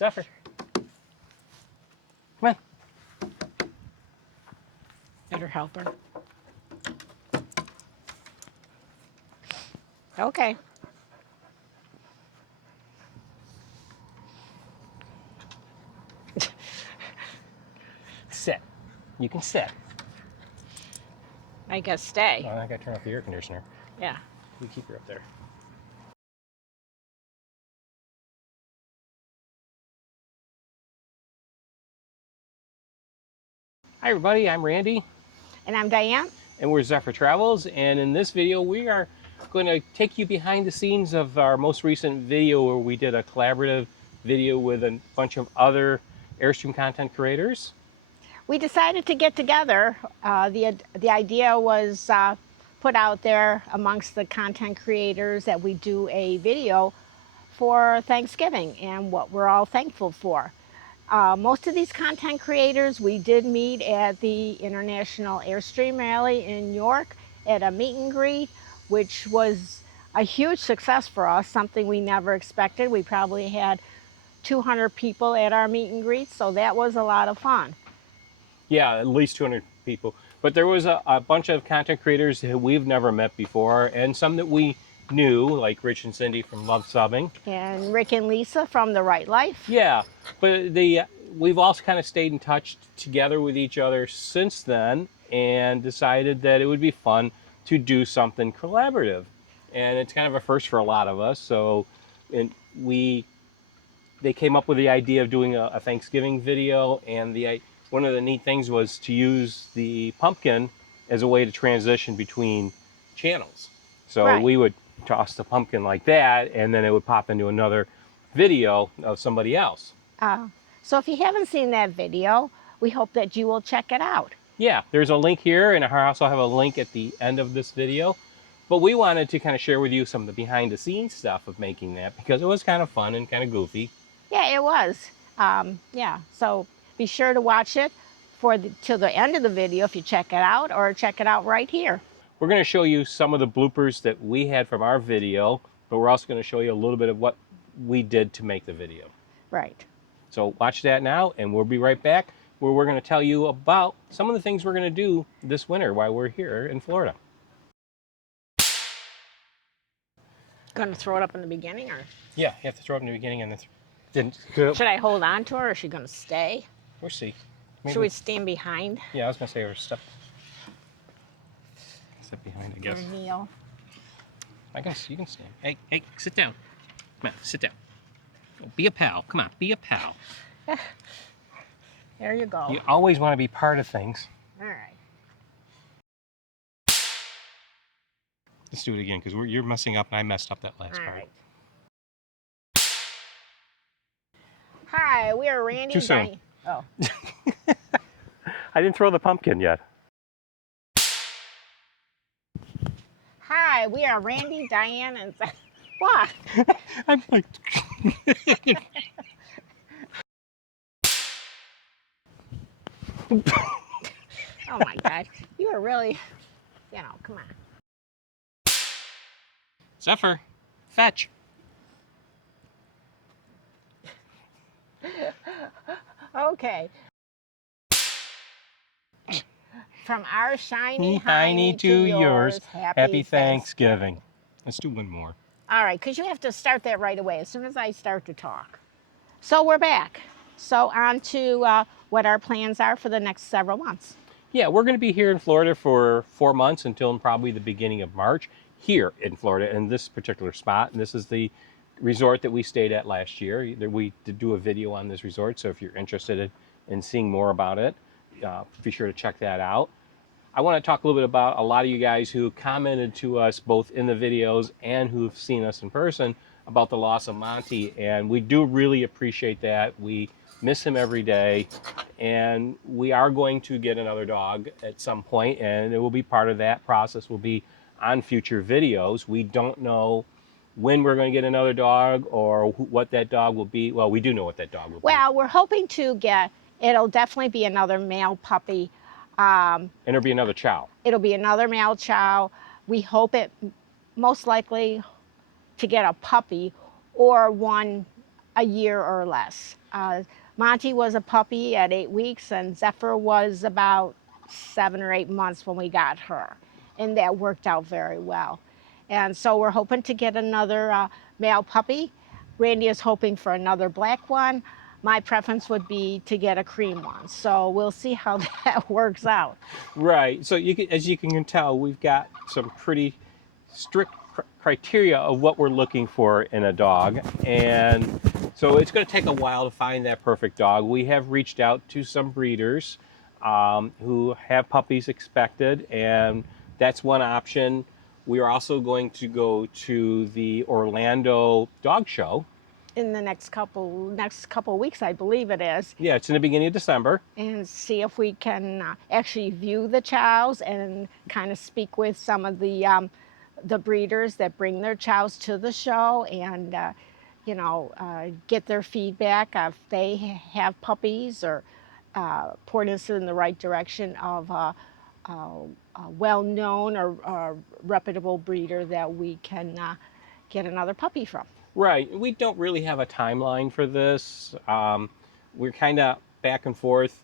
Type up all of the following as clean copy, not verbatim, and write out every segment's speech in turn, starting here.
Zephyr. Come on. Better help her. Okay. Sit. You can sit. I guess stay. Oh, I gotta turn off the air conditioner. Yeah. You keep her up there. Hi everybody, I'm Randy. And I'm Diane. And we're Zephyr Travels, and in this video we are going to take you behind the scenes of our most recent video where we did a collaborative video with a bunch of other Airstream content creators. We decided to get together. The idea was put out there amongst the content creators that we do a video for Thanksgiving and what we're all thankful for. Most of these content creators we did meet at the International Airstream Rally in New York at a meet and greet, which was a huge success for us, something we never expected. We probably had 200 people at our meet and greet, so that was a lot of fun. Yeah, at least 200 people. But there was a bunch of content creators that we've never met before, and some that we knew, like Rich and Cindy from Love Subbing. And Rick and Lisa from The Right Life. Yeah, but we've also kind of stayed in touch together with each other since then and decided that it would be fun to do something collaborative. And it's kind of a first for a lot of us. So they came up with the idea of doing a Thanksgiving video, and one of the neat things was to use the pumpkin as a way to transition between channels. So Right. We would toss the pumpkin like that, and then it would pop into another video of somebody else. So if you haven't seen that video, we hope that you will check it out. Yeah, there's a link here, and I also have a link at the end of this video. But we wanted to kind of share with you some of the behind the scenes stuff of making that, because it was kind of fun and kind of goofy. Yeah, it was. Yeah, so be sure to watch it till the end of the video if you check it out, or check it out right here. We're going to show you some of the bloopers that we had from our video, but we're also going to show you a little bit of what we did to make the video. Right. So watch that now, and we'll be right back, where we're going to tell you about some of the things we're going to do this winter while we're here in Florida. Going to throw it up in the beginning, or? Yeah, you have to throw it in the beginning and then Should I hold on to her, or is she going to stay? We'll see. Maybe. Should we stand behind? Yeah, I was going to say we're step behind, I guess. Or kneel? I guess you can stand. Hey, sit down. Come on, sit down. Be a pal. Come on, be a pal. There you go. You always want to be part of things. All right. Let's do it again, because you're messing up, and I messed up that last part. Right. Hi, we are Randy. Too soon. Oh. I didn't throw the pumpkin yet. Hi, we are Randy, Diane, and what? I'm like. Oh my God, you are really, come on. Zephyr, fetch. Okay. From our shiny hiney to yours, happy Thanksgiving. Let's do one more. All right, because you have to start that right away as soon as I start to talk. So we're back. So on to what our plans are for the next several months. Yeah, we're going to be here in Florida for 4 months until probably the beginning of March, here in Florida in this particular spot. And this is the resort that we stayed at last year. We did do a video on this resort, so if you're interested in seeing more about it, be sure to check that out. I want to talk a little bit about a lot of you guys who commented to us both in the videos and who've seen us in person about the loss of Monty, and we do really appreciate that. We miss him every day, and we are going to get another dog at some point, and it will be part of that process, will be on future videos. We don't know when we're going to get another dog or what that dog will be. Well, we do know what that dog will be. Well, we're hoping to it'll definitely be another male puppy. And it'll be another chow. It'll be another male chow. We hope it most likely to get a puppy or one a year or less. Monty was a puppy at 8 weeks, and Zephyr was about 7 or 8 months when we got her, and that worked out very well. And so we're hoping to get another male puppy. Randy is hoping for another black one. My preference would be to get a cream one. So we'll see how that works out. Right. So you can, as you can tell, we've got some pretty strict criteria of what we're looking for in a dog, and so it's going to take a while to find that perfect dog. We have reached out to some breeders who have puppies expected, and that's one option. We are also going to go to the Orlando Dog Show. In the next couple weeks, I believe it is. Yeah, it's in the beginning of December. And see if we can actually view the chows and kind of speak with some of the breeders that bring their chows to the show, and get their feedback if they have puppies, or point us in the right direction of a well-known or reputable breeder that we can get another puppy from. Right. We don't really have a timeline for this. We're kind of back and forth.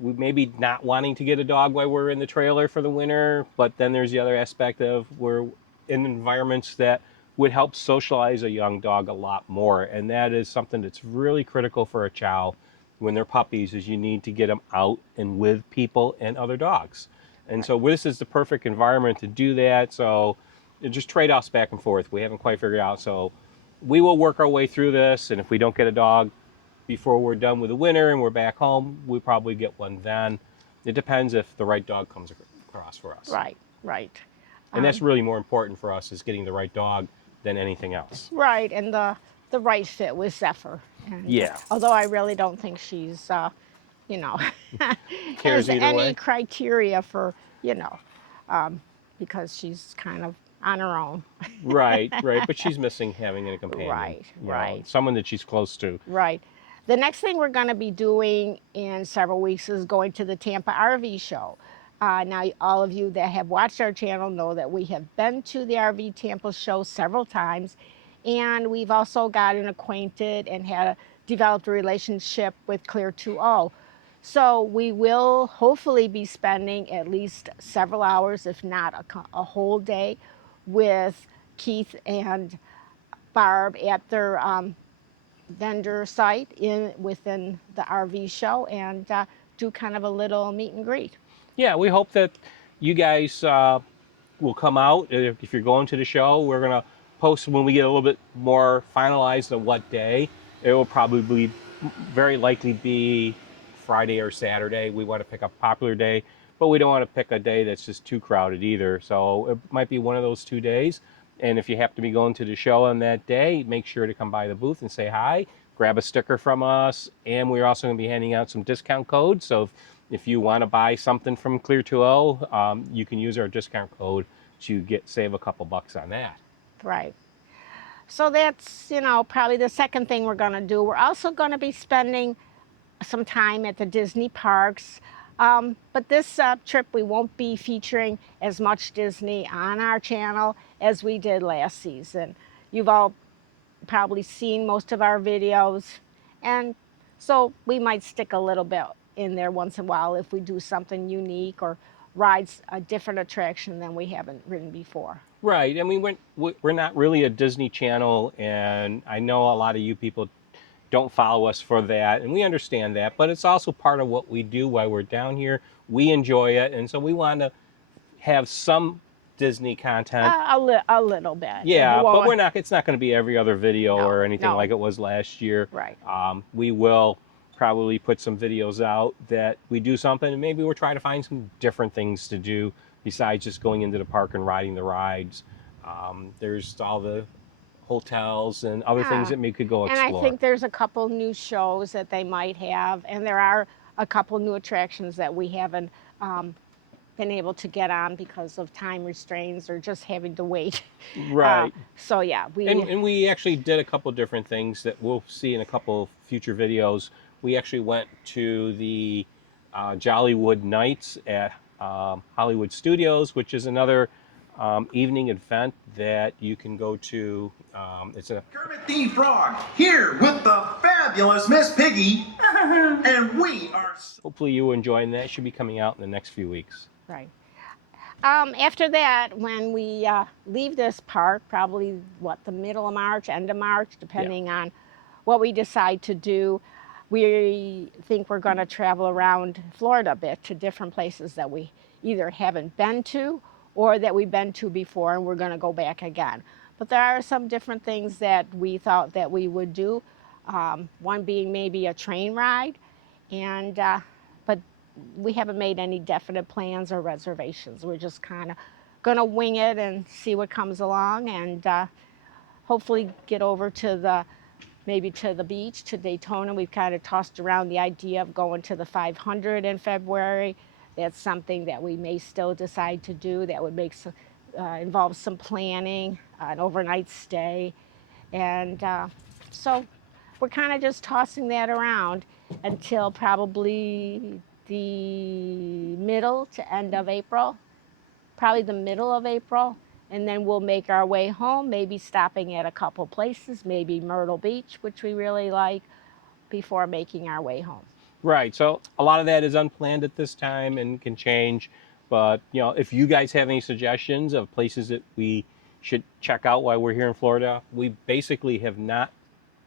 We maybe not wanting to get a dog while we're in the trailer for the winter, but then there's the other aspect of we're in environments that would help socialize a young dog a lot more, and that is something that's really critical for a chow when they're puppies, is you need to get them out and with people and other dogs. And so this is the perfect environment to do that. So just trade-offs back and forth. We haven't quite figured out. So we will work our way through this, and if we don't get a dog before we're done with the winter and we're back home, we'll probably get one then. It depends if the right dog comes across for us. Right, right. And that's really more important for us, is getting the right dog than anything else. Right, and the right fit with Zephyr. And Yeah. although I really don't think she's, Cares has either any way. criteria for, because she's kind of on her own. Right, right. But she's missing having a companion. Right, you know, right. someone that she's close to. Right. The next thing we're going to be doing in several weeks is going to the Tampa RV show. Now, all of you that have watched our channel know that we have been to the RV Tampa show several times, and we've also gotten acquainted and developed a relationship with Clear 2O. So we will hopefully be spending at least several hours, if not a whole day, with Keith and Barb at their vendor site within the RV show, and do kind of a little meet and greet. Yeah, we hope that you guys will come out. If you're going to the show, we're going to post when we get a little bit more finalized on what day. It will probably very likely be Friday or Saturday. We want to pick a popular day, but we don't want to pick a day that's just too crowded either. So it might be one of those 2 days. And if you happen to be going to the show on that day, make sure to come by the booth and say hi, grab a sticker from us, and we're also going to be handing out some discount codes. So if you want to buy something from Clear 2O, you can use our discount code to save a couple bucks on that. Right. So that's, probably the second thing we're going to do. We're also going to be spending some time at the Disney parks. But this trip, we won't be featuring as much Disney on our channel as we did last season. You've all probably seen most of our videos, and so we might stick a little bit in there once in a while if we do something unique or rides a different attraction than we haven't ridden before. Right. I mean, we're not really a Disney channel, and I know a lot of you people don't follow us for that, and we understand that, but it's also part of what we do while we're down here. We enjoy it, and so we want to have some Disney content. A little bit. Yeah, but it's not going to be every other video or anything no. like it was last year. Right. We will probably put some videos out that we do something, and maybe we're trying to find some different things to do besides just going into the park and riding the rides. There's all the hotels and other things that we could go explore. And I think there's a couple new shows that they might have, and there are a couple new attractions that we haven't been able to get on because of time restraints or just having to wait. Right. So yeah, and we actually did a couple different things that we'll see in a couple future videos. We actually went to the Jollywood Nights at Hollywood Studios, which is another evening event that you can go to. It's a Kermit the Frog here with the fabulous Miss Piggy, and we are. hopefully you enjoying that. Should be coming out in the next few weeks. Right. After that, when we leave this park, probably the middle of March, end of March, depending on what we decide to do, we think we're going to travel around Florida a bit to different places that we either haven't been to or that we've been to before, and we're going to go back again. But there are some different things that we thought that we would do. One being maybe a train ride, and but we haven't made any definite plans or reservations. We're just kind of going to wing it and see what comes along, and hopefully get over to maybe to the beach, to Daytona. We've kind of tossed around the idea of going to the 500 in February. That's something that we may still decide to do. That would involve some planning, an overnight stay, and so we're kind of just tossing that around until probably the middle to end of April, probably the middle of April, and then we'll make our way home, maybe stopping at a couple places, maybe Myrtle Beach, which we really like, before making our way home. Right. So a lot of that is unplanned at this time and can change. But, if you guys have any suggestions of places that we should check out while we're here in Florida, we basically have not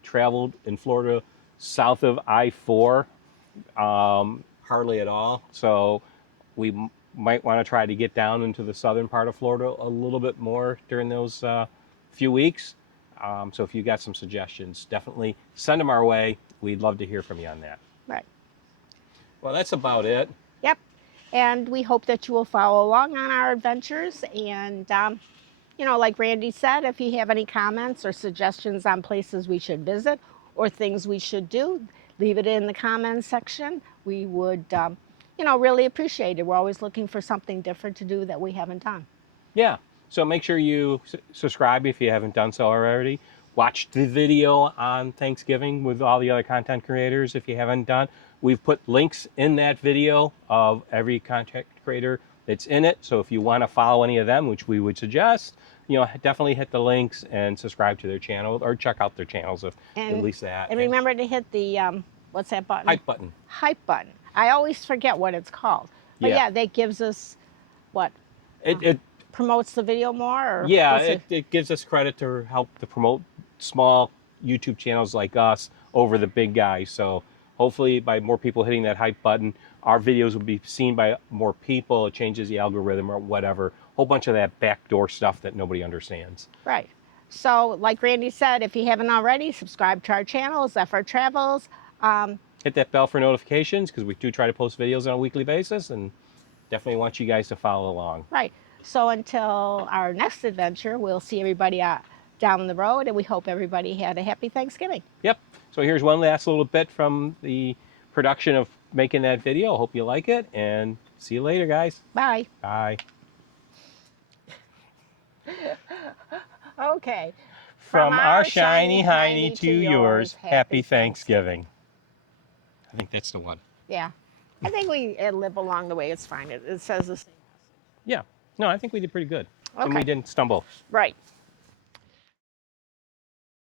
traveled in Florida south of I-4 hardly at all. So we might want to try to get down into the southern part of Florida a little bit more during those few weeks. So if you got some suggestions, definitely send them our way. We'd love to hear from you on that. Right. Well, that's about it. Yep. And we hope that you will follow along on our adventures. And, like Randy said, if you have any comments or suggestions on places we should visit or things we should do, leave it in the comments section. We would, really appreciate it. We're always looking for something different to do that we haven't done. Yeah. So make sure you subscribe if you haven't done so already. Watch the video on Thanksgiving with all the other content creators if you haven't done. We've put links in that video of every content creator that's in it. So if you want to follow any of them, which we would suggest, definitely hit the links and subscribe to their channel or check out their channels at least that. And remember to hit the, what's that button? Hype button. Hype button. I always forget what it's called. But yeah, that gives us what? It promotes the video more? Or it gives us credit to help to promote small YouTube channels like us over the big guys. So hopefully by more people hitting that hype button, our videos will be seen by more people. It changes the algorithm or whatever. A whole bunch of that backdoor stuff that nobody understands. Right. So like Randy said, if you haven't already, subscribe to our channel, Zephyr Travels. Hit that bell for notifications because we do try to post videos on a weekly basis, and definitely want you guys to follow along. Right. So until our next adventure, we'll see everybody down the road, and we hope everybody had a happy Thanksgiving. Yep. So here's one last little bit from the production of making that video. Hope you like it, and see you later, guys. Bye. Bye. Okay. From our shiny hiney to yours, happy Thanksgiving. I think that's the one. Yeah. I think we live along the way. It's fine. It says the same. Yeah. No, I think we did pretty good. Okay. And we didn't stumble. Right.